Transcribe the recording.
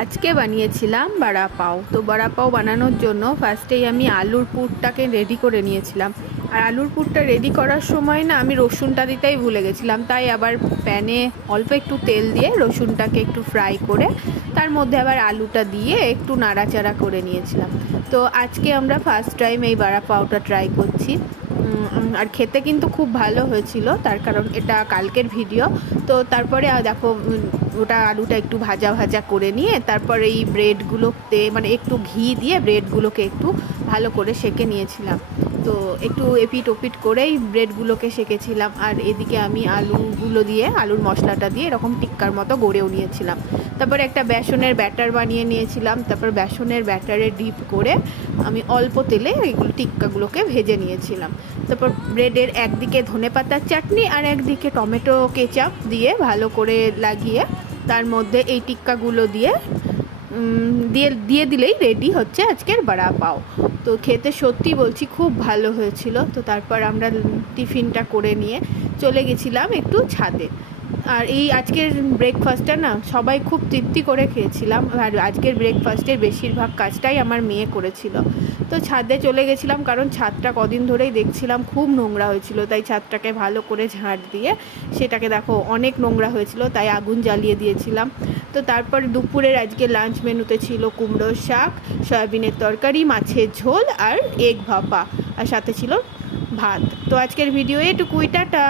আজকে বানিয়েছিলাম বড়া পাও। তো বড়া পাও বানানোর জন্য ফার্স্টেই আমি আলুর পুরটাকে রেডি করে নিয়েছিলাম। আর আলুর পুরটা রেডি করার সময় না আমি রসুনটা দিতেই ভুলে গেছিলাম, তাই আবার প্যানে অল্প একটু তেল দিয়ে রসুনটাকে একটু ফ্রাই করে তার মধ্যে আবার আলুটা দিয়ে একটু নাড়াচাড়া করে নিয়েছিলাম। তো আজকে আমরা ফার্স্ট টাইম এই বড়া পাওটা ট্রাই করছি। আর খেতে কিন্তু খুব ভালো হয়েছিল, তার কারণ এটা কালকের ভিডিও। তো তারপরে দেখো ওটা আলুটা একটু ভাজা ভাজা করে নিয়ে তারপরে এই ব্রেডগুলোতে মানে একটু ঘি দিয়ে ব্রেডগুলোকে একটু ভালো করে সেঁকে নিয়েছিলাম। তো একটু এপিট ওপিট করেই ব্রেডগুলোকে সেঁকেছিলাম। আর এদিকে আমি আলুগুলো দিয়ে আলুর মশলাটা দিয়ে এরকম টিক্কার মতো গড়েও নিয়েছিলাম। তারপরে একটা বেসনের ব্যাটার বানিয়ে নিয়েছিলাম। তারপর বেসনের ব্যাটারে ডিপ করে আমি অল্প তেলে এইগুলো টিক্কাগুলোকে ভেজে নিয়েছিলাম। তারপর ব্রেডের একদিকে ধনেপাতার চাটনি আর একদিকে টমেটো কেচাপ দিয়ে ভালো করে লাগিয়ে তার মধ্যে এই টিক্কাগুলো দিয়ে দিয়ে দিলেই রেডি হচ্ছে আজকের বড়া পাও। তো খেতে সত্যি বলছি খুব ভালো হয়েছিল। তো তারপর আমরা টিফিনটা করে নিয়ে চলে গেছিলাম একটু ছাদে। আর এই আজকের ব্রেকফাস্টটা না সবাই খুব তৃপ্তি করে খেয়েছিলাম। আর আজকের ব্রেকফাস্টের বেশিরভাগ কাজটাই আমার মেয়ে করেছিল। তো ছাদে চলে গেছিলাম, কারণ ছাদটা কদিন ধরেই দেখছিলাম খুব নোংরা হয়েছিল, তাই ছাদটাকে ভালো করে ঝাঁট দিয়ে সেটাকে দেখো অনেক নোংরা হয়েছিল, তাই আগুন জ্বালিয়ে দিয়েছিলাম। তো তারপর দুপুরের আজকে লাঞ্চ মেনুতে ছিল কুমড়োর শাক, সয়াবিনের তরকারি, মাছের ঝোল আর এগ ভাপা, আর সাথে ছিল ভাত। তো আজকের ভিডিও এটুকুই, টাটা।